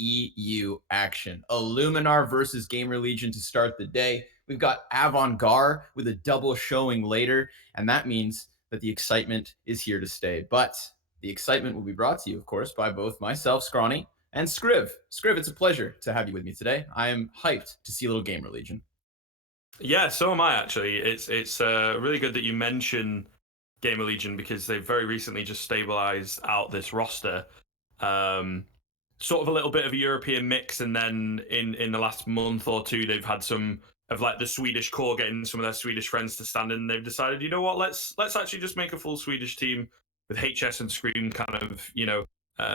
EU action. Illuminar versus Gamerlegion to start the day. We've got Avant-Garde with a double showing later, and that means that the excitement is here to stay. But the excitement will be brought to you, of course, by both myself, Scrawny, and Scriv. Scriv, it's a pleasure to have you with me today. I am hyped to see a little Gamerlegion. Yeah, so am I actually. It's really good that you mention Gamerlegion because they've very recently just stabilized out this roster. Sort of a little bit of a European mix, and then in the last month or two, they've had some of like the Swedish core getting some of their Swedish friends to stand in. And they've decided, you know what, let's actually just make a full Swedish team with HS and Scream kind of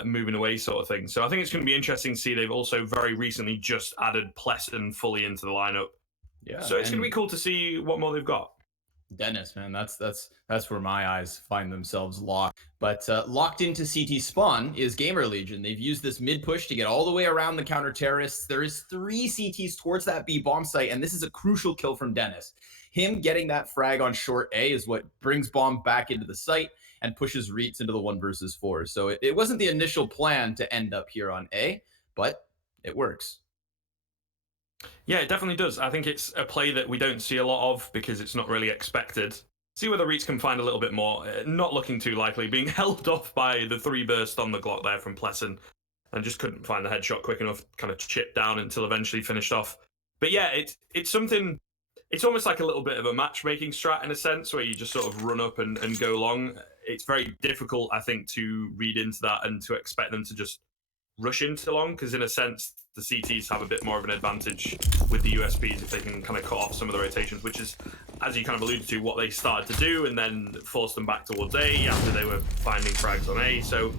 moving away sort of thing. So I think it's going to be interesting to see. They've also very recently just added Pleasant fully into the lineup. Yeah, so it's going to be cool to see what more they've got. Dennis, man, that's where my eyes find themselves locked. But locked into CT spawn is Gamerlegion. They've used this mid push to get all the way around the counter terrorists. There is 3 CTs towards that B bomb site, and this is a crucial kill from Dennis. Him getting that frag on short A is what brings bomb back into the site and pushes Reets into the 1 versus 4. So it wasn't the initial plan to end up here on A, but it works. Yeah, it definitely does. I think it's a play that we don't see a lot of because it's not really expected. See whether Reets can find a little bit more. Not looking too likely. Being held off by the 3 burst on the Glock there from Pleasant and just couldn't find the headshot quick enough, kind of chipped down until eventually finished off. But yeah, it's something, it's almost like a little bit of a matchmaking strat in a sense where you just sort of run up and go long. It's very difficult, I think, to read into that and to expect them to just rush into long because in a sense the CTs have a bit more of an advantage with the USPs if they can kind of cut off some of the rotations, which is, as you kind of alluded to, what they started to do and then force them back towards A after they were finding frags on A. So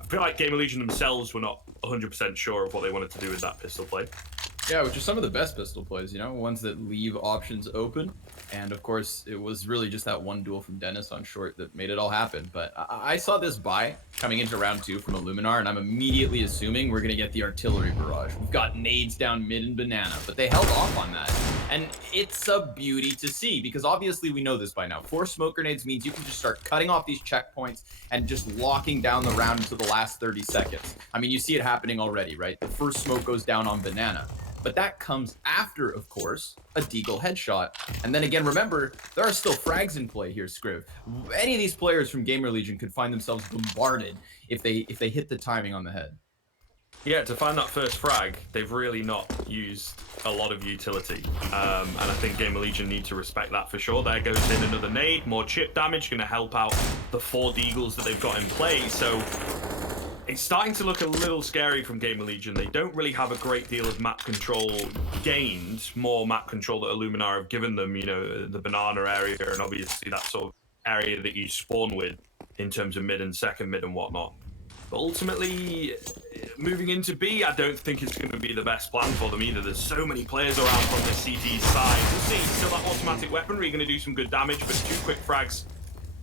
I feel like Gamerlegion themselves were not 100% sure of what they wanted to do with that pistol play. Yeah, which are some of the best pistol plays, ones that leave options open. And of course, it was really just that one duel from Dennis on short that made it all happen. But I saw this buy coming into round 2 from Illuminar, and I'm immediately assuming we're going to get the artillery barrage. We've got nades down mid and banana, but they held off on that. And it's a beauty to see, because obviously we know this by now. 4 smoke grenades means you can just start cutting off these checkpoints and just locking down the round into the last 30 seconds. I mean, you see it happening already, right? The first smoke goes down on banana. But that comes after, of course, a deagle headshot. And then again, remember, there are still frags in play here, Scriv. Any of these players from Gamerlegion could find themselves bombarded if they hit the timing on the head. Yeah, to find that first frag, they've really not used a lot of utility. And I think Gamerlegion need to respect that for sure. There goes in another nade, more chip damage, going to help out the 4 deagles that they've got in play. So it's starting to look a little scary from Gamerlegion. They don't really have a great deal of map control gained, more map control that Illuminar have given them, the banana area and obviously that sort of area that you spawn with in terms of mid and second mid and whatnot. But ultimately, moving into B, I don't think it's going to be the best plan for them either. There's so many players around from the CT side. We'll see, still that automatic weaponry going to do some good damage, but 2 quick frags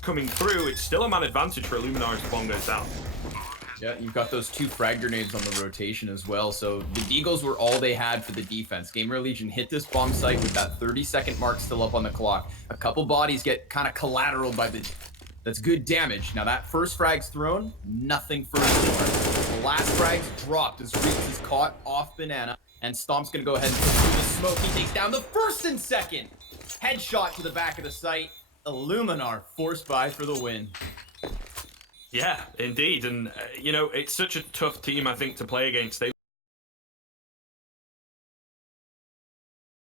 coming through. It's still a man advantage for Illuminar as the bomb goes down. Yeah, you've got those 2 frag grenades on the rotation as well. So the deagles were all they had for the defense. Gamerlegion hit this bomb site with that 30-second mark still up on the clock. A couple bodies get kind of collateral by the... That's good damage. Now that first frag's thrown, nothing for anymore. The last frag's dropped as Reeks is caught off banana, and Stomp's gonna go ahead and put through the smoke. He takes down the first and second. Headshot to the back of the site. Illuminar forced by for the win. Yeah, indeed. And, it's such a tough team, I think, to play against.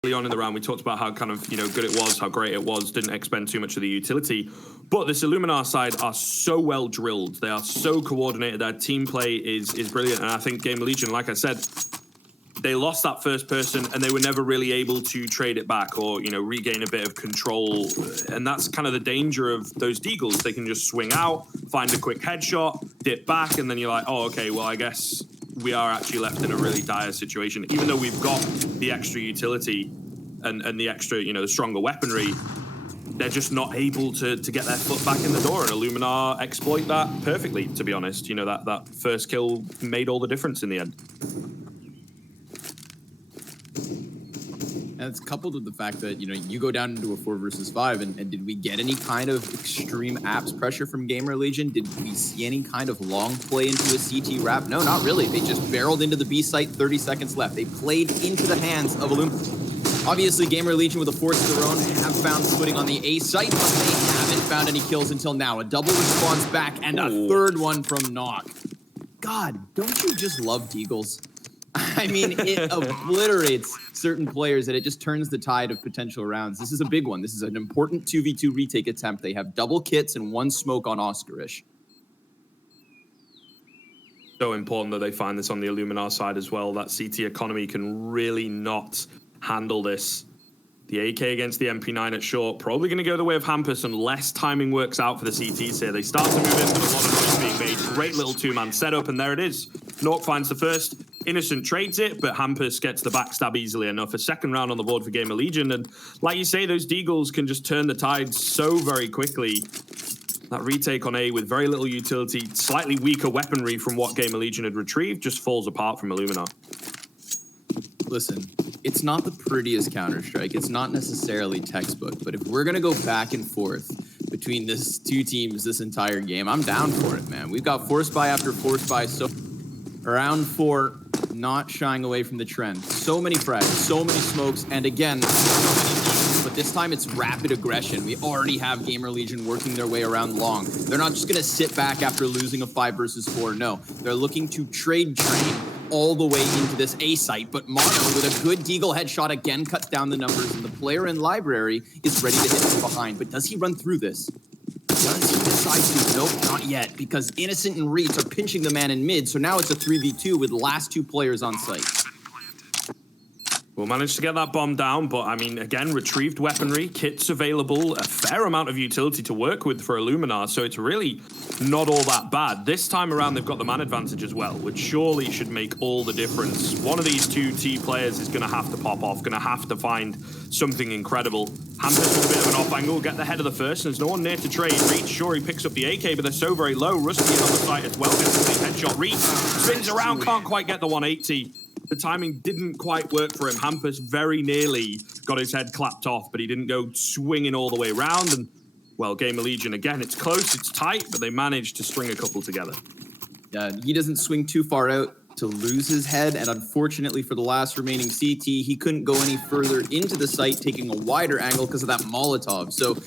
Early on in the round, we talked about how kind of, good it was, how great it was, didn't expend too much of the utility. But this Illuminar side are so well drilled. They are so coordinated. Their team play is brilliant. And I think Gamerlegion, like I said, they lost that first person and they were never really able to trade it back or, regain a bit of control. And that's kind of the danger of those deagles. They can just swing out, find a quick headshot, dip back, and then you're like, oh, okay, well, I guess we are actually left in a really dire situation. Even though we've got the extra utility and the extra, the stronger weaponry, they're just not able to get their foot back in the door. And Illuminar exploit that perfectly, to be honest. That first kill made all the difference in the end. And it's coupled with the fact that, you go down into a 4 versus 5, and did we get any kind of extreme apps pressure from Gamerlegion? Did we see any kind of long play into a CT wrap? No, not really. They just barreled into the B site, 30 seconds left. They played into the hands of Illuminar. Obviously, Gamerlegion with a force of their own have found footing on the A site, but they haven't found any kills until now. A double response back and a third one from Knock. God, don't you just love Deagles? I mean, it obliterates certain players and it just turns the tide of potential rounds. This is a big one. This is an important 2v2 retake attempt. They have double kits and 1 smoke on Oscarish. So important that they find this on the Illuminar side as well. That CT economy can really not handle this. The AK against the MP9 at short, probably going to go the way of Hampus unless timing works out for the CTs here. They start to move in, but a lot of noise being made. Great little 2-man setup, and there it is. Nork finds the first. Innocent trades it, but Hampus gets the backstab easily enough. A second round on the board for Gamerlegion, and like you say, those Deagles can just turn the tide so very quickly. That retake on A with very little utility, slightly weaker weaponry from what Gamerlegion had retrieved, just falls apart from Illuminar. Listen, it's not the prettiest Counter-Strike. It's not necessarily textbook, but if we're going to go back and forth between these two teams this entire game, I'm down for it, man. We've got force buy after force buy, so round 4, not shying away from the trend. So many frags, so many smokes, and again, so many teams, but this time it's rapid aggression. We already have Gamerlegion working their way around long. They're not just going to sit back after losing a 5 versus 4. No, they're looking to trade train all the way into this A site, but Mono with a good Deagle headshot again cuts down the numbers, and the player in Library is ready to hit from behind. But does he run through this? Does he decide to? Nope, not yet, because Innocent and Reach are pinching the man in mid, so now it's a 3v2 with the last 2 players on site. We'll manage to get that bomb down, but I mean, again, retrieved weaponry, kits available, a fair amount of utility to work with for Illuminar, so it's really not all that bad. This time around, they've got the man advantage as well, which surely should make all the difference. One of these 2 T players is going to have to pop off, going to have to find something incredible. Hampus with a bit of an off angle, get the head of the first, and there's no one near to trade. Reach, sure, he picks up the AK, but they're so very low. Rusty in on the site as well, gets the headshot. Reach spins around, can't quite get the 180. The timing didn't quite work for him. Hampus very nearly got his head clapped off, but he didn't go swinging all the way around. And, well, Gamerlegion, again, it's close, it's tight, but they managed to string a couple together. Yeah, he doesn't swing too far out to lose his head, and unfortunately for the last remaining CT, he couldn't go any further into the site, taking a wider angle because of that Molotov. So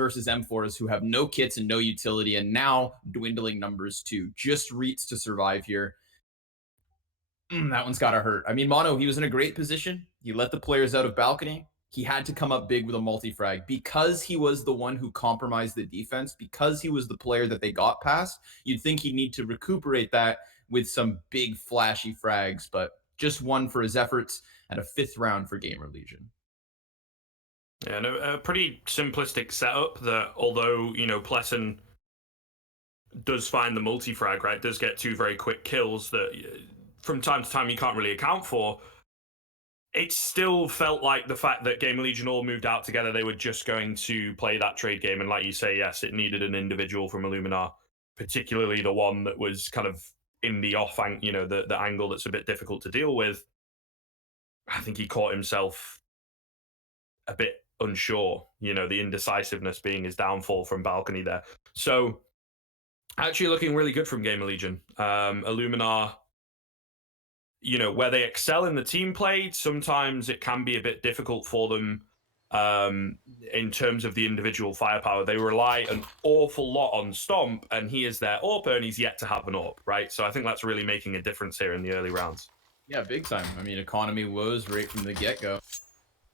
versus M4s who have no kits and no utility, and now dwindling numbers too. Just Reets to survive here. That one's gotta hurt. I mean, Mono, he was in a great position. He let the players out of balcony. He had to come up big with a multi-frag because he was the one who compromised the defense, because he was the player that they got past. You'd think he'd need to recuperate that with some big flashy frags, but just one for his efforts and a 5th round for Gamerlegion. Yeah, no, a pretty simplistic setup that, although, you know, Plessen does find the multi-frag, right, does get 2 very quick kills that from time to time you can't really account for. It still felt like the fact that Gamerlegion all moved out together, they were just going to play that trade game. And like you say, yes, it needed an individual from Illuminar, particularly the one that was kind of in the off, you know, the angle that's a bit difficult to deal with. I think he caught himself a bit unsure, you know, the indecisiveness being his downfall from balcony there. So actually looking really good from Gamerlegion. Illuminar, you know, where they excel in the team play, sometimes it can be a bit difficult for them in terms of the individual firepower. They rely an awful lot on Stomp, and he is their AWP, and he's yet to have an AWP, right? So I think that's really making a difference here in the early rounds. Yeah, big time. I mean, economy woes right from the get-go.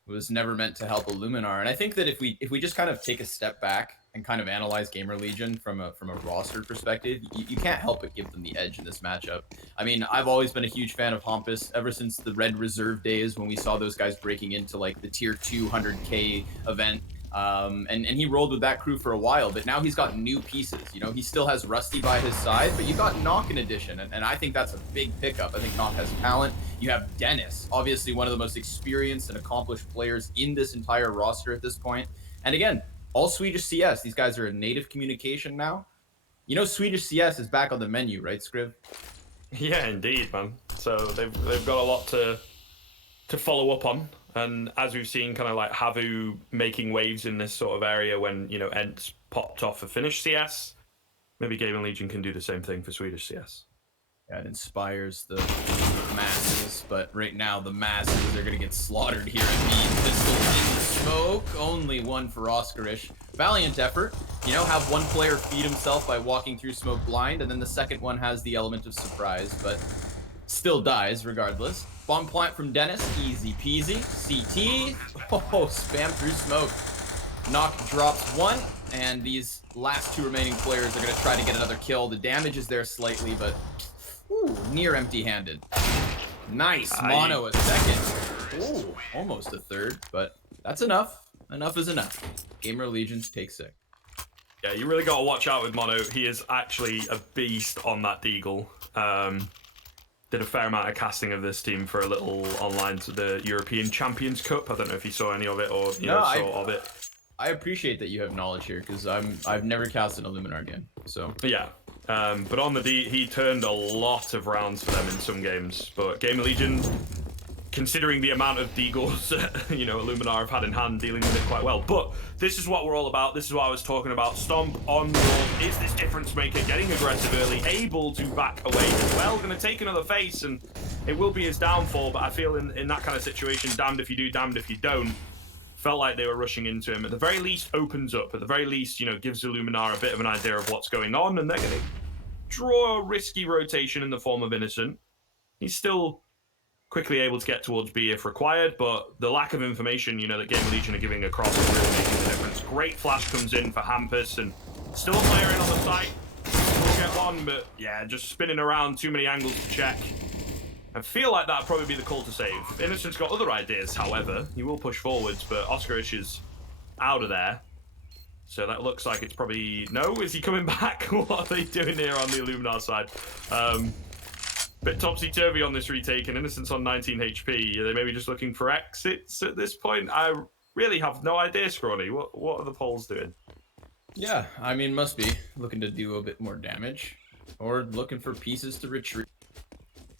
It was never meant to help Illuminar. And I think that if we just kind of take a step back and kind of analyze Gamerlegion from a roster perspective, you can't help but give them the edge in this matchup. I mean, I've always been a huge fan of Hampus ever since the Red Reserve days when we saw those guys breaking into like the tier 200K event. And he rolled with that crew for a while, but now he's got new pieces. You know, he still has Rusty by his side, but you've got Knock in addition, and I think that's a big pickup. I think Knock has talent. You have Dennis, obviously one of the most experienced and accomplished players in this entire roster at this point. And again, all Swedish CS. These guys are in native communication now. You know, Swedish CS is back on the menu, right, Scriv? Yeah, indeed, man. So they've got a lot to follow up on. And as we've seen, kind of like Havu making waves in this sort of area when, you know, Ents popped off for Finnish CS. Maybe Gamerlegion can do the same thing for Swedish CS. Yeah, it inspires the masses, but right now the masses are going to get slaughtered here at B. Pistol in the smoke, only one for Oscarish. Valiant effort, you know, have one player feed himself by walking through smoke blind, and then the second one has the element of surprise, but still dies regardless. Bomb plant from Dennis, easy peasy. CT, oh, spam through smoke. Knock drops one, and these last 2 remaining players are going to try to get another kill. The damage is there slightly, but ooh, near empty-handed. Nice, Mono a second. Ooh, almost a third, but that's enough. Enough is enough. Gamerlegion take 6. Yeah, you really got to watch out with Mono. He is actually a beast on that Deagle. Did a fair amount of casting of this team for a little online to the European Champions Cup. I don't know if you saw any of it or saw of it. I appreciate that you have knowledge here because I've never cast an Illuminar game. So yeah, but on the D, he turned a lot of rounds for them in some games. But Gamerlegion, considering the amount of Deagles, you know, Illuminar have had in hand, dealing with it quite well. But this is what we're all about. This is what I was talking about. Stomp on board is this difference maker, getting aggressive early, able to back away as well. Going to take another face, and it will be his downfall. But I feel in that kind of situation, damned if you do, damned if you don't. Felt like they were rushing into him. At the very least, opens up. At the very least, you know, gives Illuminar a bit of an idea of what's going on, and they're going to draw a risky rotation in the form of Innocent. He's still quickly able to get towards B if required, but the lack of information, you know, that Gamerlegion are giving across is really making the difference. Great flash comes in for Hampus, and still a player in on the site. We'll get one, but yeah, just spinning around, too many angles to check. I feel like that'd probably be the call to save. Innocent's got other ideas, however. He will push forwards, but Oscarish is out of there. So that looks like it's probably... No, is he coming back? What are they doing here on the Illuminar side? Bit topsy-turvy on this retake, and Innocent's on 19 HP. Are they maybe just looking for exits at this point? I really have no idea, Scrawny. What are the polls doing? Yeah, I mean, must be looking to do a bit more damage, or looking for pieces to retreat.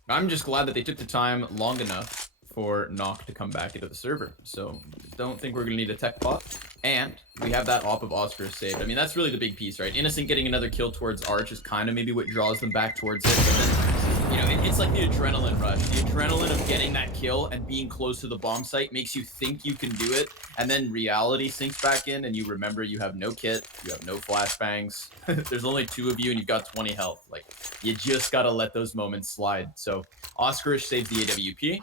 I'm just glad that they took the time long enough for Knock to come back into the server. So don't think we're going to need a tech bot. And we have that op of Oscar saved. I mean, that's really the big piece, right? Innocent getting another kill towards Arch is kind of maybe what draws them back towards it. And then, You know, it's like the adrenaline rush. The adrenaline of getting that kill and being close to the bomb site makes you think you can do it, and then reality sinks back in, and you remember you have no kit, you have no flashbangs. There's only 2 of you, and you've got 20 health. Like, you just gotta let those moments slide. So, Oscarish saves the AWP.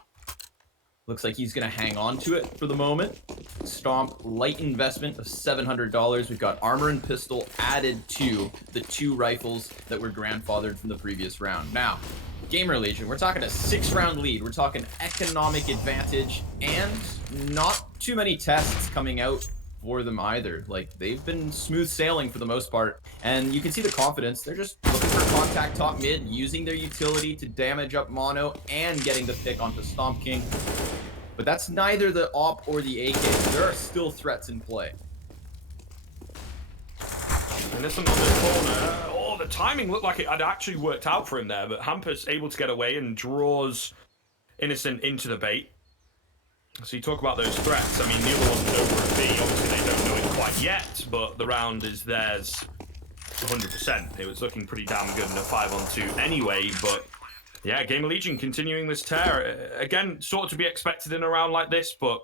Looks like he's going to hang on to it for the moment. Stomp, light investment of $700. We've got armor and pistol added to the 2 rifles that were grandfathered from the previous round. Now, Gamerlegion, we're talking a 6-round lead. We're talking economic advantage and not too many tests coming out for them either. Like, they've been smooth sailing for the most part, and you can see the confidence. They're just looking for contact top mid, using their utility to damage up mono and getting the pick onto Stomp King. But that's neither the AWP or the AK. There are still threats in play. And this one on the corner. Oh, the timing looked like it had actually worked out for him there, but Hampus able to get away and draws Innocent into the bait. So you talk about those threats. I mean, the other one's over at B. Obviously, they don't know it quite yet, but the round is theirs 100%. It was looking pretty damn good in a 5-on-2 anyway, but yeah, Gamerlegion continuing this tear. Again, sort of to be expected in a round like this, but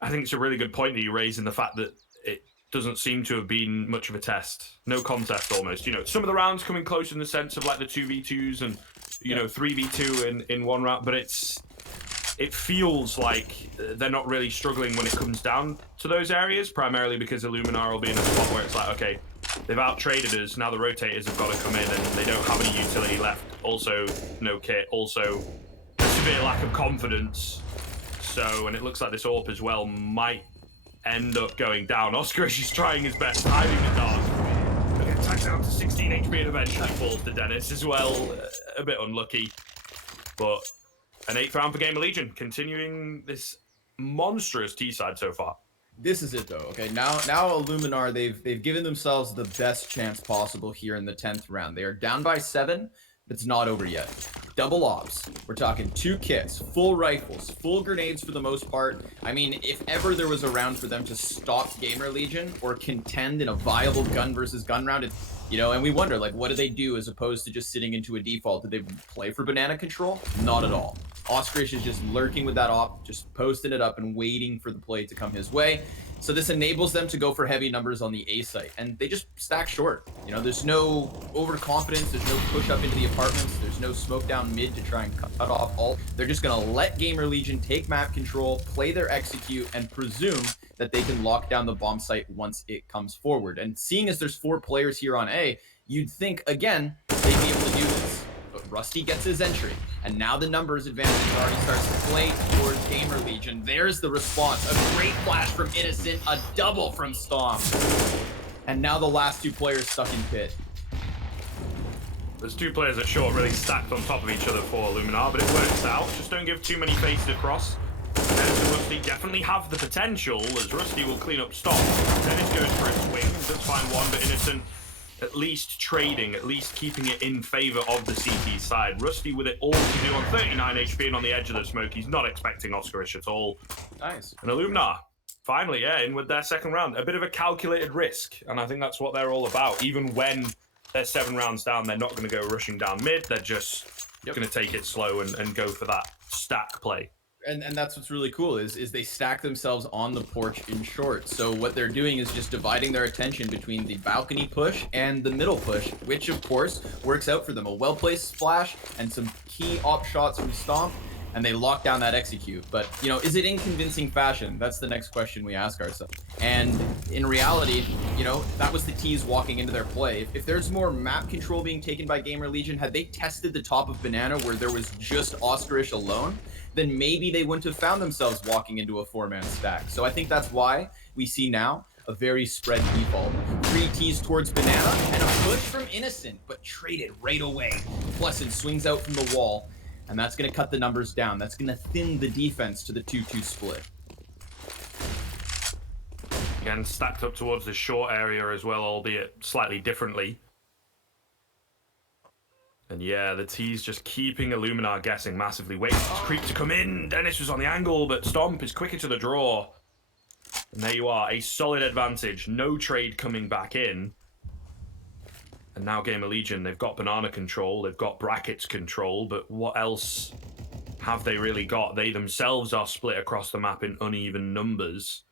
I think it's a really good point that you raise in the fact that it doesn't seem to have been much of a test. No contest almost. You know, some of the rounds coming close in the sense of like the 2v2s and, you know, 3v2 in one round, but it feels like they're not really struggling when it comes down to those areas, primarily because Illuminar will be in a spot where it's like, okay, they've out-traded us, now the rotators have got to come in and they don't have any utility left. Also, no kit. Also, a severe lack of confidence. So, and it looks like this AWP as well might end up going down. Oscarish is trying his best, hiding the dark. Again, tags down to 16 HP and eventually falls to Dennis as well. A bit unlucky. But an 8th round for Gamerlegion, continuing this monstrous T-side so far. This is it though. Okay, now Illuminar, they've given themselves the best chance possible here in the 10th round. They are down by 7, but it's not over yet. Double ops. We're talking 2 kits, full rifles, full grenades for the most part. I mean, if ever there was a round for them to stop Gamerlegion or contend in a viable gun versus gun round, it's, you know, and we wonder, like, what do they do as opposed to just sitting into a default? Did they play for banana control? Not at all. Oscarish is just lurking with that op, just posting it up and waiting for the play to come his way. So this enables them to go for heavy numbers on the A site, and they just stack short. You know, there's no overconfidence, there's no push up into the apartments, there's no smoke down mid to try and cut off alt. They're just gonna let Gamerlegion take map control, play their execute, and presume that they can lock down the bomb site once it comes forward. And seeing as there's 4 players here on A, you'd think, again, they'd be able to do this. But Rusty gets his entry, and now the numbers advantage already starts to play towards Gamerlegion. There's the response. A great flash from Innocent, a double from Stomp. And now the last 2 players stuck in pit. There's 2 players at short really stacked on top of each other for Illuminar, but it works out. Just don't give too many faces across. Dennis and Rusty definitely have the potential, as Rusty will clean up Stomp. Dennis goes for a swing, does find one, but Innocent at least trading, at least keeping it in favor of the CT side. Rusty with it all to do on 39 HP and on the edge of the smoke. He's not expecting Oscarish at all. Nice. And Illuminar, finally, yeah, in with their 2nd round. A bit of a calculated risk, and I think that's what they're all about. Even when they're 7 rounds down, they're not going to go rushing down mid. They're just going to take it slow and go for that stack play. And that's what's really cool is they stack themselves on the porch in short. So what they're doing is just dividing their attention between the balcony push and the middle push, which of course works out for them. A well-placed splash and some key op shots from Stomp, and they lock down that execute. But, you know, is it in convincing fashion? That's the next question we ask ourselves. And in reality, you know, that was the T's walking into their play. If there's more map control being taken by Gamerlegion, had they tested the top of Banana where there was just Oscarish alone, then maybe they wouldn't have found themselves walking into a 4-man stack. So I think that's why we see now a very spread default. 3 T's towards Banana and a push from Innocent, but traded right away. Pleasant swings out from the wall, and that's going to cut the numbers down. That's going to thin the defense to the 2-2 split. Again, stacked up towards the short area as well, albeit slightly differently. And yeah, the T's just keeping Illuminar guessing massively. Waiting for Creep to come in. Dennis was on the angle, but Stomp is quicker to the draw. And there you are, a solid advantage. No trade coming back in. And now Gamerlegion, they've got banana control, they've got brackets control, but what else have they really got? They themselves are split across the map in uneven numbers.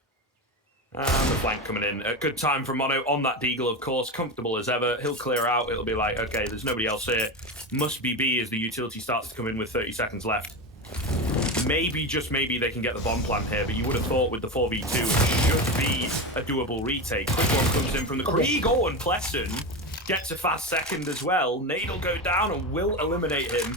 And the flank coming in. A good time for Mono on that Deagle, of course. Comfortable as ever. He'll clear out. It'll be like, okay, there's nobody else here. Must be B as the utility starts to come in with 30 seconds left. Maybe, just maybe, they can get the bomb plant here, but you would have thought with the 4v2, it should be a doable retake. Quick one comes in from the Krieg. Oh, and Plesson gets a fast second as well. Nade will go down and will eliminate him.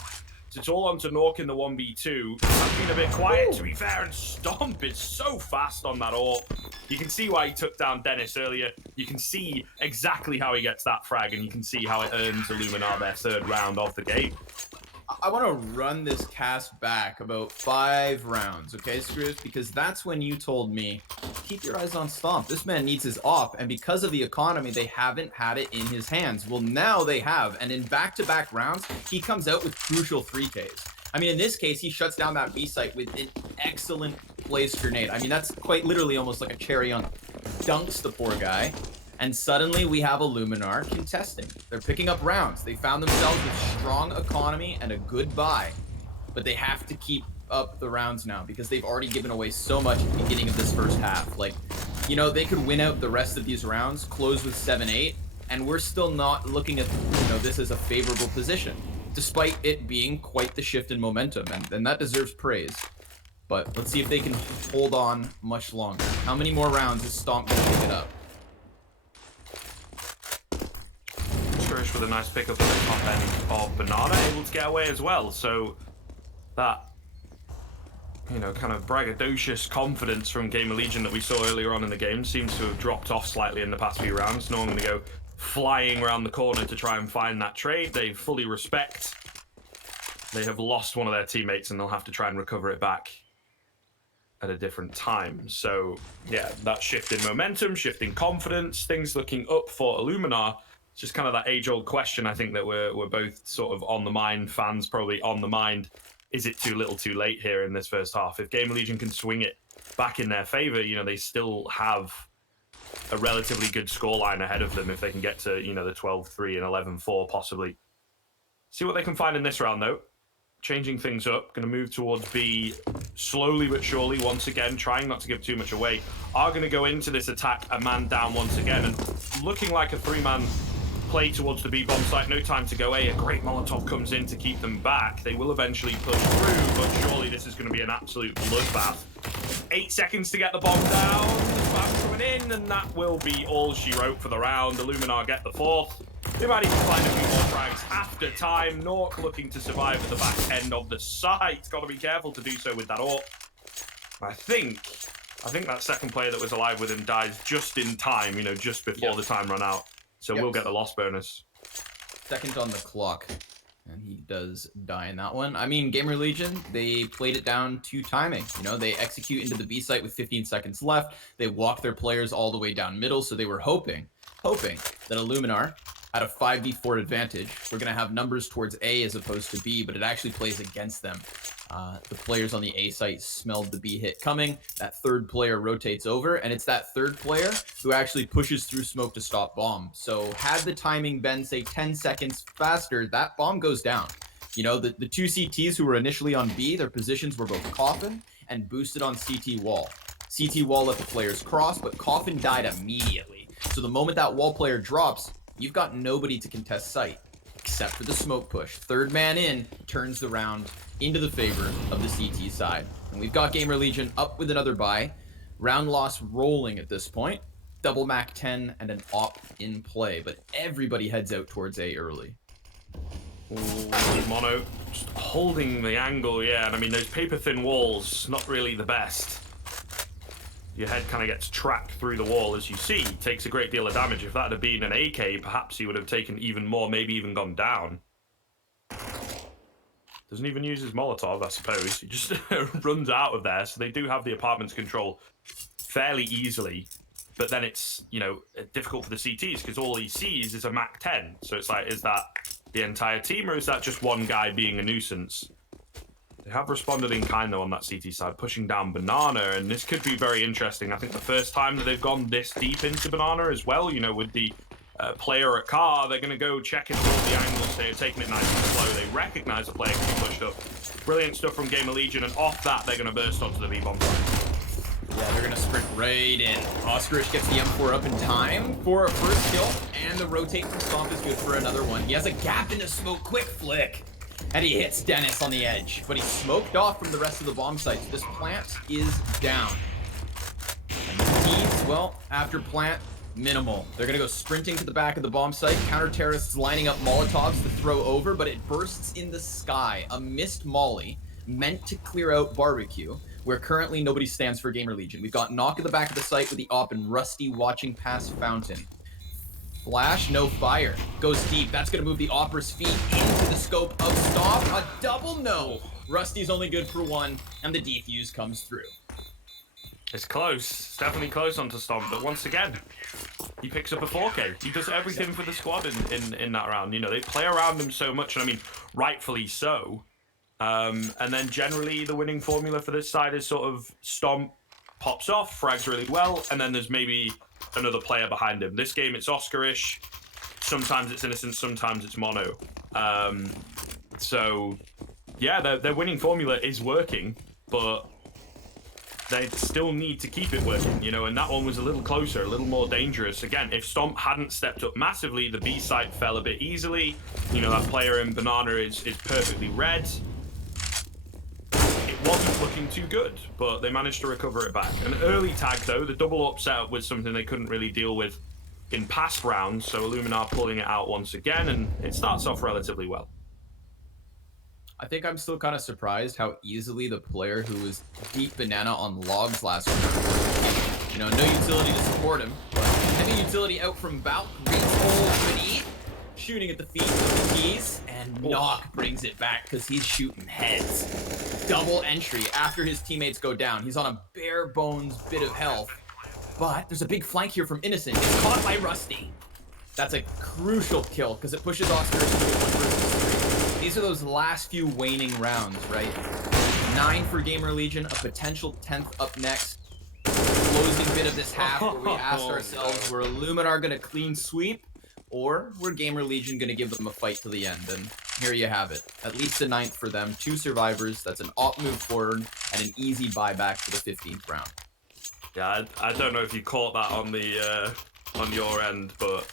So it's all on to Nork in the 1v2. I've been a bit quiet, to be fair, and Stomp is so fast on that AWP. You can see why he took down Dennis earlier. You can see exactly how he gets that frag, and you can see how it earns Illuminar their 3rd round of the game. I want to run this cast back about 5 rounds, okay, Screws? Because that's when you told me, keep your eyes on Stomp. This man needs his AWP, and because of the economy, they haven't had it in his hands. Well, now they have, and in back-to-back rounds, he comes out with crucial 3Ks. I mean, in this case, he shuts down that B site with an excellent placed grenade. I mean, that's quite literally almost like a cherry on dunks the poor guy. And suddenly we have Illuminar contesting. They're picking up rounds. They found themselves with strong economy and a good buy. But they have to keep up the rounds now because they've already given away so much at the beginning of this first half. Like, you know, they could win out the rest of these rounds, close with 7-8, and we're still not looking at, you know, this as a favorable position, despite it being quite the shift in momentum, and that deserves praise. But let's see if they can hold on much longer. How many more rounds is Stomp going to pick it up? With a nice pickup at the top end of Banana, able to get away as well. So that, you know, kind of braggadocious confidence from Gamerlegion that we saw earlier on in the game seems to have dropped off slightly in the past few rounds. No one going to go flying around the corner to try and find that trade. They fully respect they have lost one of their teammates and they'll have to try and recover it back at a different time. So yeah, that shift in momentum, shift in confidence, things looking up for Illuminar. Just kind of that age-old question, I think, that we're both sort of on the mind, fans probably on the mind. Is it too little too late here in this first half? If Gamerlegion can swing it back in their favor, you know, they still have a relatively good scoreline ahead of them if they can get to, you know, the 12-3 and 11-4 possibly. See what they can find in this round, though. Changing things up, going to move towards B slowly but surely once again, trying not to give too much away. Are going to go into this attack a man down once again and looking like a 3-man play towards the B bomb site. No time to go A. A great Molotov comes in to keep them back. They will eventually push through, but surely this is going to be an absolute bloodbath. 8 seconds to get the bomb down. The spam coming in, and that will be all she wrote for the round. Illuminar get the 4th. They might even find a few more frags after time. Nork looking to survive at the back end of the site. Got to be careful to do so with that AWP. I think that second player that was alive with him dies just in time, you know, just before the time run out. So we'll get the loss bonus. Second on the clock. And he does die in that one. I mean, Gamerlegion, they played it down to timing. You know, they execute into the B site with 15 seconds left. They walk their players all the way down middle. So they were hoping that Illuminar had a 5v4 advantage. We're going to have numbers towards A as opposed to B, but it actually plays against them. The players on the A site smelled the B hit coming. That 3rd player rotates over, and it's that 3rd player who actually pushes through smoke to stop bomb. So had the timing been, say, 10 seconds faster, that bomb goes down. You know, the 2 CTs who were initially on B, their positions were both Coffin and boosted on CT wall. CT wall let the players cross, but Coffin died immediately. So the moment that wall player drops, you've got nobody to contest site, except for the smoke push. 3rd man in turns the round into the favor of the CT side. And we've got Gamerlegion up with another buy. Round loss rolling at this point. Double Mac 10 and an AWP in play, but everybody heads out towards A early. Ooh, Mono just holding the angle, yeah. And I mean, those paper-thin walls, not really the best. Your head kind of gets tracked through the wall, as you see. Takes a great deal of damage. If that had been an AK, perhaps he would have taken even more, maybe even gone down. Doesn't even use his Molotov, I suppose. He just runs out of there. So they do have the apartment's control fairly easily. But then it's, you know, difficult for the CTs because all he sees is a Mac 10. So it's like, is that the entire team or is that just one guy being a nuisance? They have responded in kind, though, on that CT side, pushing down Banana. And this could be very interesting. I think the first time that they've gone this deep into Banana as well, you know, with the player at car, they're going to go check into all the angles. They're taking it nice and slow. They recognize the player can be pushed up. Brilliant stuff from Gamerlegion, and off that, they're going to burst onto the B-bomb side. Yeah, they're going to sprint right in. Oscarish gets the M4 up in time for a first kill, and the rotate from Stomp is good for another one. He has a gap in the smoke, quick flick, and he hits Dennis on the edge, but he's smoked off from the rest of the bomb sites. This plant is down. And the teams, well, after plant, minimal. They're going to go sprinting to the back of the bomb site. Counter-terrorists lining up Molotovs to throw over, but it bursts in the sky. A missed molly meant to clear out barbecue, where currently nobody stands for Gamerlegion. We've got Knock at the back of the site with the op and Rusty watching past Fountain. Flash, no fire. Goes deep. That's going to move the Opera's feet into the scope of Stomp. A double no. Rusty's only good for one, and the defuse comes through. It's close. It's definitely close onto Stomp, but once again, he picks up a 4K. He does everything for the squad in that round. You know, they play around him so much, and I mean, rightfully so. And then generally the winning formula for this side is sort of Stomp pops off, frags really well, and then there's maybe another player behind him. This game it's Oscarish, sometimes it's Innocent, sometimes it's Mono. So yeah, their winning formula is working, but they still need to keep it working, you know, and that one was a little closer, a little more dangerous. Again, if Stomp hadn't stepped up massively, the B site fell a bit easily. You know, that player in Banana is perfectly red. It wasn't looking too good, but they managed to recover it back. An early tag, though, the double up setup was something they couldn't really deal with in past rounds, so Illuminar pulling it out once again, and it starts off relatively well. I think I'm still kind of surprised how easily the player who was deep banana on logs last week, you know, no utility to support him, but heavy utility out from Bout, great hole beneath, shooting at the feet of the keys, and Knock brings it back because he's shooting heads. Double entry after his teammates go down. He's on a bare bones bit of health, but there's a big flank here from Innocent. It's caught by Rusty. That's a crucial kill because it pushes Oscar to 1 versus 3. These are those last few waning rounds, right? 9 for Gamerlegion, a potential 10th up next. Closing bit of this half where we asked ourselves, were Illuminar going to clean sweep, or were Gamerlegion going to give them a fight to the end? And here you have it. At least a 9th for them. 2 survivors. That's an op move forward and an easy buyback for the 15th round. Yeah, I don't know if you caught that on the on your end, but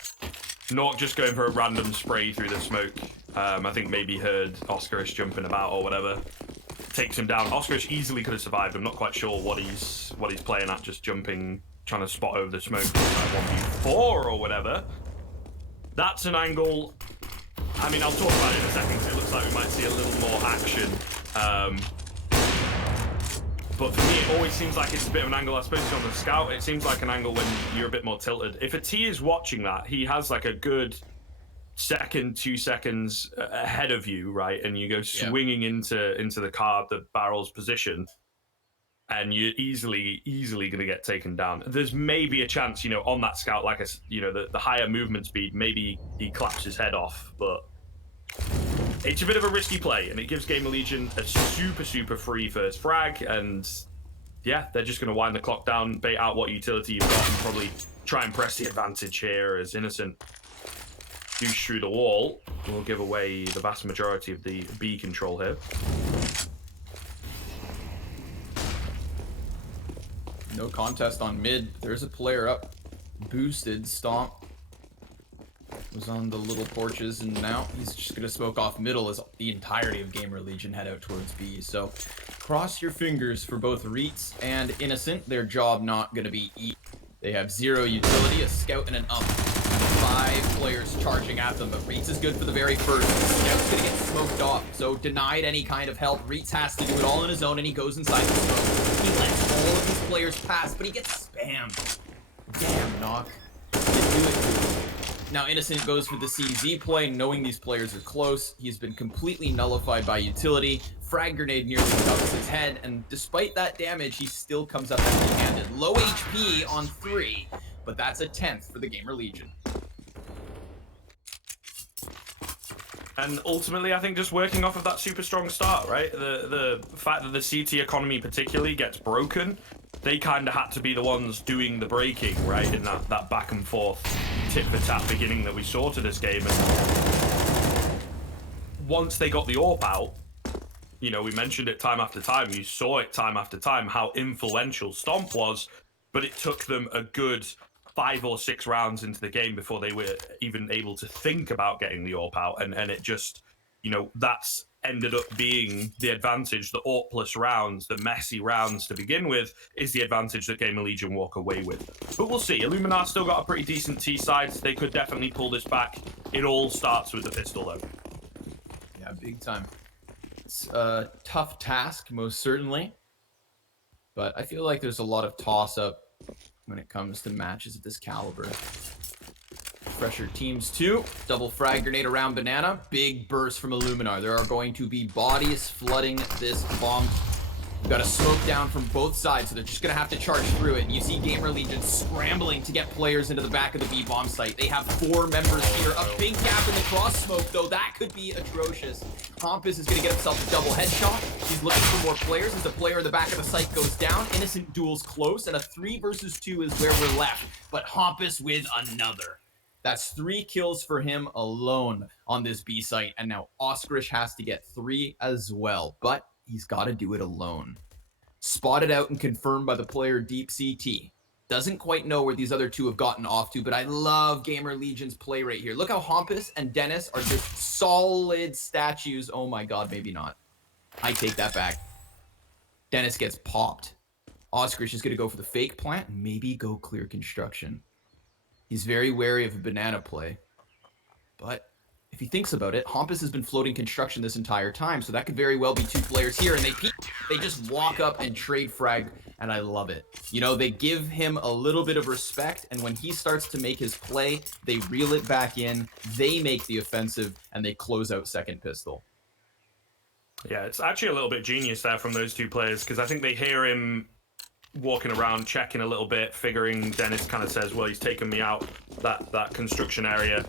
not just going for a random spray through the smoke. I think maybe heard Oscarish jumping about or whatever. Takes him down. Oscarish easily could have survived. I'm not quite sure what he's playing at, just jumping, trying to spot over the smoke. Like 1v4 or whatever. That's an angle. I mean, I'll talk about it in a second because it looks like we might see a little more action. But for me, it always seems like it's a bit of an angle, I suppose on the scout, it seems like an angle when you're a bit more tilted. If a T is watching that, he has like a good second, 2 seconds ahead of you, right? And you go swinging into the car, the barrel's position, and you're easily going to get taken down. There's maybe a chance, you know, on that scout, like you know, the higher movement speed, maybe he claps his head off, but it's a bit of a risky play, and it gives Gamerlegion a super free first frag, and yeah, they're just going to wind the clock down, bait out what utility you've got, and probably try and press the advantage here as Innocent douche through the wall. Will give away the vast majority of the B control here. No contest on mid. There's a player up. Boosted. Stomp was on the little porches, and now he's just going to smoke off middle as the entirety of Gamerlegion head out towards B. So cross your fingers for both Reets and Innocent. Their job not going to be eat. They have 0 utility, a scout, and an up. 5 players charging at them, but Reets is good for the very first. Scout's going to get smoked off, so denied any kind of help. Reets has to do it all on his own, and he goes inside the smoke. He lets all of his players pass, but he gets spammed. Damn, Knock. You do it to him. Now, Innocent goes for the CZ play, knowing these players are close. He's been completely nullified by utility. Frag grenade nearly covers his head, and despite that damage, he still comes up empty-handed. Low HP on 3, but that's a 10th for the Gamerlegion. And ultimately, I think just working off of that super strong start, right? The fact that the CT economy particularly gets broken they kind of had to be the ones doing the breaking, right? In that back and forth tit for tat beginning that we saw to this game. And once they got the AWP out, you know, we mentioned it time after time. You saw it time after time how influential Stomp was, but it took them a good 5 or 6 rounds into the game before they were even able to think about getting the AWP out. And it just, you know, that's ended up being the advantage. The AWP-less rounds, the messy rounds to begin with, is the advantage that Gamerlegion walk away with. But we'll see. Illuminar still got a pretty decent T side. They could definitely pull this back. It all starts with the pistol, though. Yeah, big time. It's a tough task, most certainly. But I feel like there's a lot of toss-up when it comes to matches of this caliber. Pressure teams too. Double frag grenade around Banana. Big burst from Illuminar. There are going to be bodies flooding this bomb. We've got a smoke down from both sides, so they're just going to have to charge through it. You see Gamerlegion scrambling to get players into the back of the B bomb site. They have 4 members here. A big gap in the cross smoke, though. That could be atrocious. Hampus is going to get himself a double headshot. He's looking for more players as the player in the back of the site goes down. Innocent duel's close, and a 3 versus 2 is where we're left. But Hampus with another. That's 3 kills for him alone on this B site, and now Oskarish has to get 3 as well. But he's got to do it alone. Spotted out and confirmed by the player Deep CT. Doesn't quite know where these other 2 have gotten off to, but I love Gamerlegion's play right here. Look how Hampus and Dennis are just solid statues. Oh my god, maybe not. I take that back. Dennis gets popped. Oskarish is going to go for the fake plant and maybe go clear construction. He's very wary of a banana play. But if he thinks about it, Hampus has been floating construction this entire time, so that could very well be 2 players here, and they just walk up and trade frag, and I love it. You know, they give him a little bit of respect, and when he starts to make his play, they reel it back in, they make the offensive, and they close out second pistol. Yeah, it's actually a little bit genius there from those 2 players, because I think they hear him walking around, checking a little bit, figuring Dennis kind of says, well, he's taken me out that construction area.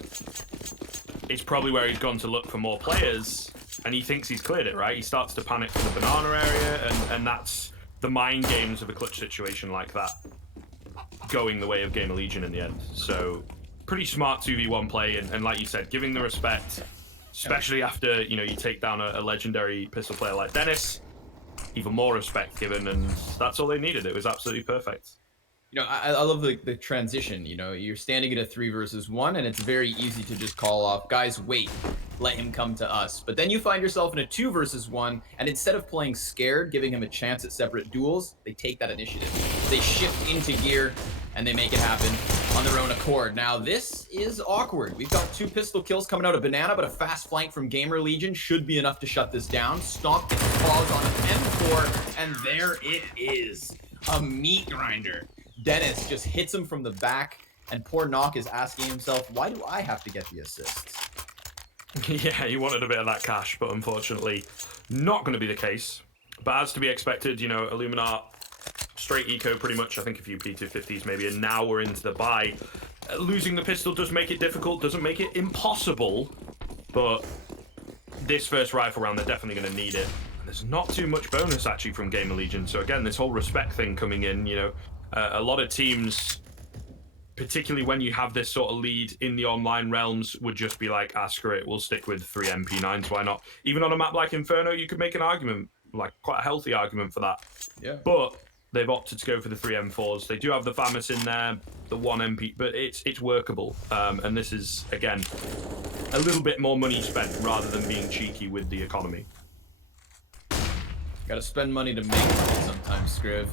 It's probably where he's gone to look for more players, and he thinks he's cleared it, right? He starts to panic for the banana area, and that's the mind games of a clutch situation like that going the way of Gamerlegion in the end. So pretty smart 2v1 play, and like you said, giving the respect, especially after, you know, you take down a legendary pistol player like Dennis. Even more respect given, and that's all they needed. It was absolutely perfect. You know, I love the transition. You know, you're standing at a 3 versus 1, and it's very easy to just call off, guys, wait, let him come to us. But then you find yourself in a 2 versus 1, and instead of playing scared, giving him a chance at separate duels, they take that initiative. They shift into gear, and they make it happen on their own accord. Now, this is awkward. We've got 2 pistol kills coming out of Banana, but a fast flank from Gamerlegion should be enough to shut this down. Stomp gets his paws on an M4, and there it is. A meat grinder. Dennis just hits him from the back, and poor Knock is asking himself, why do I have to get the assists? Yeah, he wanted a bit of that cash, but unfortunately not going to be the case. But as to be expected, you know, Illuminar straight eco pretty much, I think a few P250s maybe, and now we're into the buy. Losing the pistol does make it difficult, doesn't make it impossible, but this first rifle round, they're definitely going to need it. And there's not too much bonus actually from Gamerlegion, so again, this whole respect thing coming in, you know, a lot of teams, particularly when you have this sort of lead in the online realms, would just be like, ah, screw it, we'll stick with 3 MP9s, why not? Even on a map like Inferno, you could make an argument, like quite a healthy argument for that. Yeah. But they've opted to go for the 3 M4s. They do have the FAMAS in there, the 1 MP, but it's workable. And this is, again, a little bit more money spent rather than being cheeky with the economy. Gotta spend money to make money sometimes, Scriv.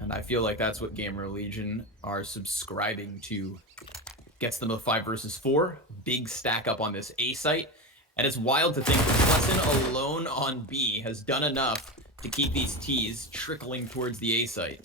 And I feel like that's what Gamerlegion are subscribing to. Gets them a 5 versus 4. Big stack up on this A site. And it's wild to think that Lesson alone on B has done enough to keep these T's trickling towards the A site.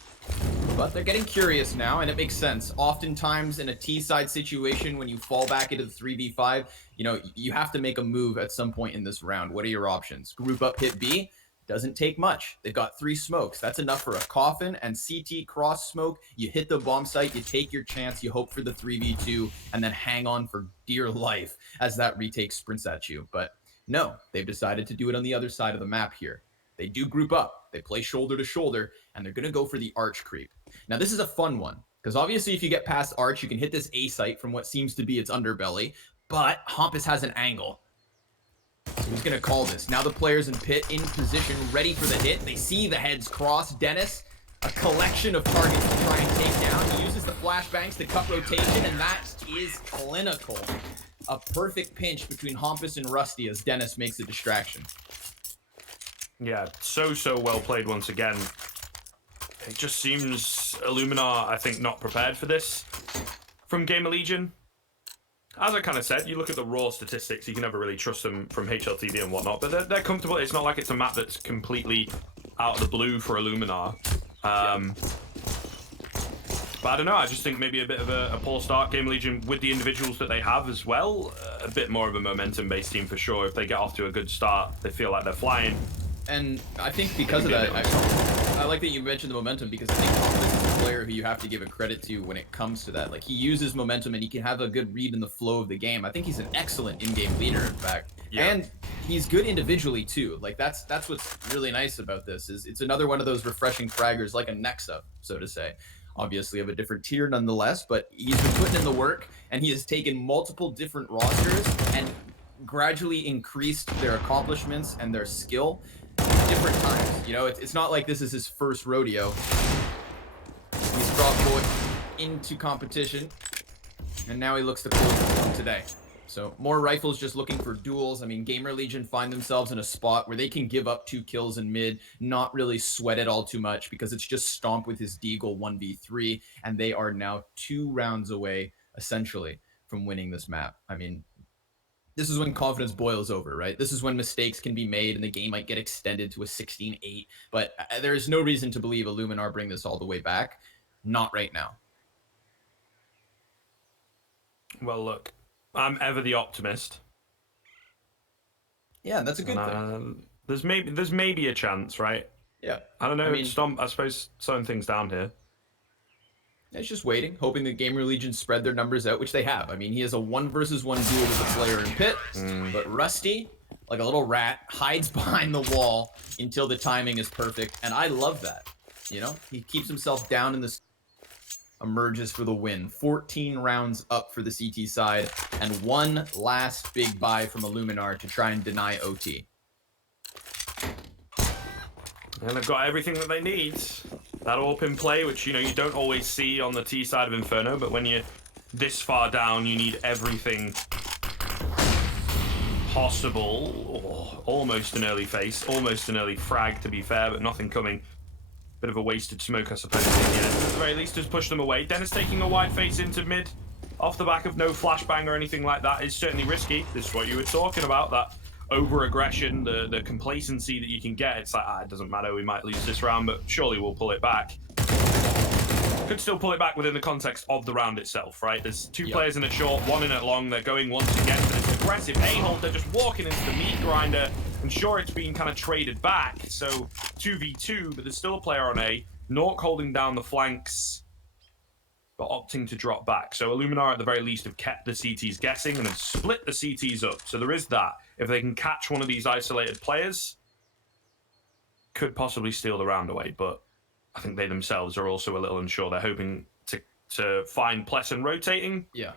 But they're getting curious now, and it makes sense. Oftentimes in a T side situation, when you fall back into the 3v5, you know, you have to make a move at some point in this round. What are your options? Group up, hit B? Doesn't take much. They've got 3 smokes. That's enough for a coffin and CT cross smoke. You hit the bomb site, you take your chance, you hope for the 3v2, and then hang on for dear life as that retake sprints at you. But no, they've decided to do it on the other side of the map here. They do group up. They play shoulder to shoulder, and they're going to go for the arch creep. Now, this is a fun one, because obviously if you get past arch, you can hit this A site from what seems to be its underbelly, but Hampus has an angle. So he's going to call this. Now the players in pit in position, ready for the hit. They see the heads cross. Dennis, a collection of targets to try and take down. He uses the flashbangs to cut rotation, and that is clinical. A perfect pinch between Hampus and Rusty as Dennis makes a distraction. Yeah, so well played once again. It just seems Illuminar, I think, not prepared for this from Gamerlegion. As I kind of said, you look at the raw statistics, you can never really trust them from HLTV and whatnot, but they're comfortable. It's not like it's a map that's completely out of the blue for Illuminar. But I don't know, I just think maybe a bit of a poor start. Gamerlegion, with the individuals that they have as well, a bit more of a momentum-based team for sure. If they get off to a good start, they feel like they're flying. And I think because of that, I like that you mentioned the momentum, because I think Hampus is a player who you have to give a credit to when it comes to that. Like, he uses momentum and he can have a good read in the flow of the game. I think he's an excellent in-game leader, in fact. Yeah. And he's good individually too. Like, that's what's really nice about this, is it's another one of those refreshing fraggers, like a Nexa, so to say. Obviously of a different tier nonetheless, but he's been putting in the work, and he has taken multiple different rosters and gradually increased their accomplishments and their skill different times. You know, it's not like this is his first rodeo. He's brought boy into competition, and now he looks to close the one today. So more rifles just looking for duels. I mean, Gamerlegion find themselves in a spot where they can give up 2 kills in mid, not really sweat it all too much, because it's just Stomp with his Deagle 1v3, and they are now 2 rounds away, essentially, from winning this map. I mean, this is when confidence boils over, right? This is when mistakes can be made and the game might get extended to a 16-8. But there is no reason to believe Illuminar bring this all the way back. Not right now. Well, look, I'm ever the optimist. Yeah, that's a good thing. There's maybe a chance, right? Yeah. I don't know. I mean, Stomp, I suppose, slowing things down here. It's just waiting, hoping the Gamerlegion spread their numbers out, which they have. I mean, he has a 1 versus 1 duel with a player in pit, but Rusty, like a little rat, hides behind the wall until the timing is perfect, and I love that. You know, he keeps himself down in this, emerges for the win. 14 rounds up for the CT side, and one last big buy from Illuminar to try and deny OT. And they've got everything that they need. That open play, which, you know, you don't always see on the T side of Inferno, but when you're this far down, you need everything possible. Oh, almost an early face, almost an early frag, to be fair, but nothing coming. Bit of a wasted smoke, I suppose. Yeah, at the very least, has pushed them away. Dennis taking a wide face into mid off the back of no flashbang or anything like that is certainly risky. This is what you were talking about, that over-aggression, the complacency that you can get. It's like, it doesn't matter, we might lose this round, but surely we'll pull it back. Could still pull it back within the context of the round itself, right? There's 2 players in it short, 1 in it long. They're going once again for this aggressive A-hold. They're just walking into the meat grinder, and sure, it's being kind of traded back. So 2v2, but there's still a player on A. Nork holding down the flanks, but opting to drop back. So Illuminar, at the very least, have kept the CTs guessing and have split the CTs up. So there is that. If they can catch one of these isolated players, could possibly steal the round away, but I think they themselves are also a little unsure. They're hoping to find Pleasant rotating. Yeah.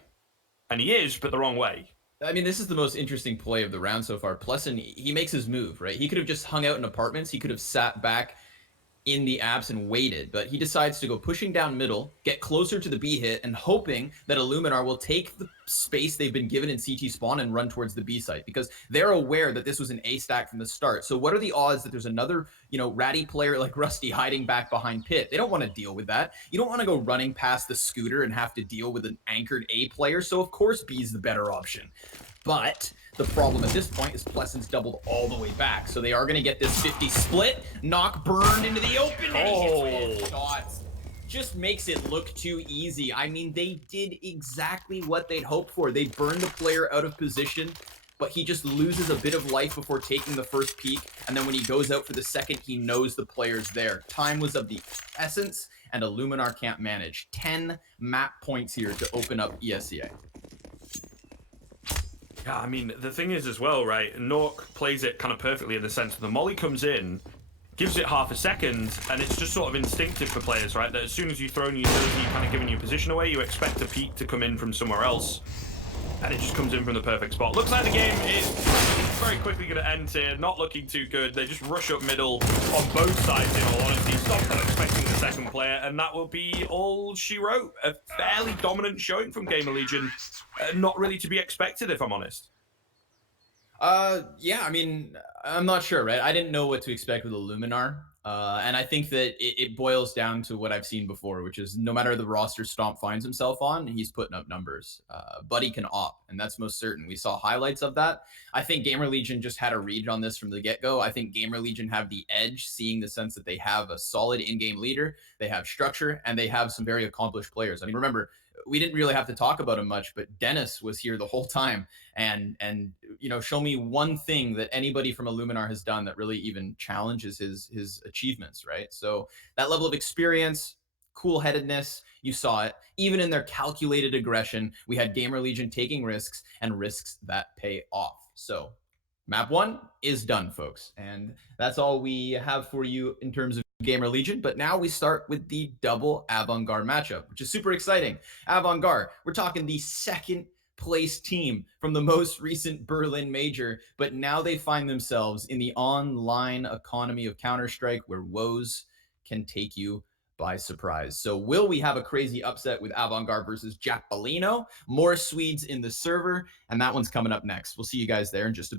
And he is, but the wrong way. I mean, this is the most interesting play of the round so far. Pleasant, he makes his move, right? He could have just hung out in apartments. He could have sat back in the apps and waited, but he decides to go pushing down middle, get closer to the B hit, and hoping that Illuminar will take the space they've been given in CT spawn and run towards the B site, because they're aware that this was an A stack from the start. So what are the odds that there's another, you know, ratty player like Rusty hiding back behind pit? They don't want to deal with that. You don't want to go running past the scooter and have to deal with an anchored A player. So of course B is the better option. But the problem at this point is Pleasant's doubled all the way back. So they are going to get this 50 split. Knock burned into the open. And he hits both shots. Just makes it look too easy. I mean, they did exactly what they'd hoped for. They burned the player out of position, but he just loses a bit of life before taking the first peek. And then when he goes out for the second, he knows the player's there. Time was of the essence, and Illuminar can't manage. 10 map points here to open up Esea. Yeah, I mean, the thing is as well, right, Nork plays it kind of perfectly in the sense that the molly comes in, gives it half a second, and it's just sort of instinctive for players, right? That as soon as you throw an utility kind of giving your position away, you expect a peak to come in from somewhere else, and it just comes in from the perfect spot. Looks like the game is very quickly going to end here. Not looking too good. They just rush up middle on both sides, in all honesty. Stop not expecting the second player, and that will be all she wrote. A fairly dominant showing from Gamerlegion. Not really to be expected, if I'm honest. Yeah, I mean, I'm not sure, right? I didn't know what to expect with Illuminar. And I think that it boils down to what I've seen before, which is no matter the roster Stomp finds himself on, he's putting up numbers. Buddy can op, and that's most certain. We saw highlights of that. I think Gamerlegion just had a read on this from the get-go. I think Gamerlegion have the edge, seeing the sense that they have a solid in-game leader, they have structure, and they have some very accomplished players. I mean, remember, we didn't really have to talk about him much, but Dennis was here the whole time, and show me one thing that anybody from Illuminar has done that really even challenges his achievements, right? So that level of experience, cool-headedness, you saw it. Even in their calculated aggression, we had Gamerlegion taking risks, and risks that pay off. So map 1 is done, folks, and that's all we have for you in terms of Gamerlegion. But now we start with the double Avant-Garde matchup, which is super exciting. Avant-Garde, we're talking the second place team from the most recent Berlin Major, but now they find themselves in the online economy of Counter-Strike, where woes can take you by surprise. So will we have a crazy upset with Avant-Garde versus Jack Bellino? More Swedes in the server, and that one's coming up next. We'll see you guys there in just a bit.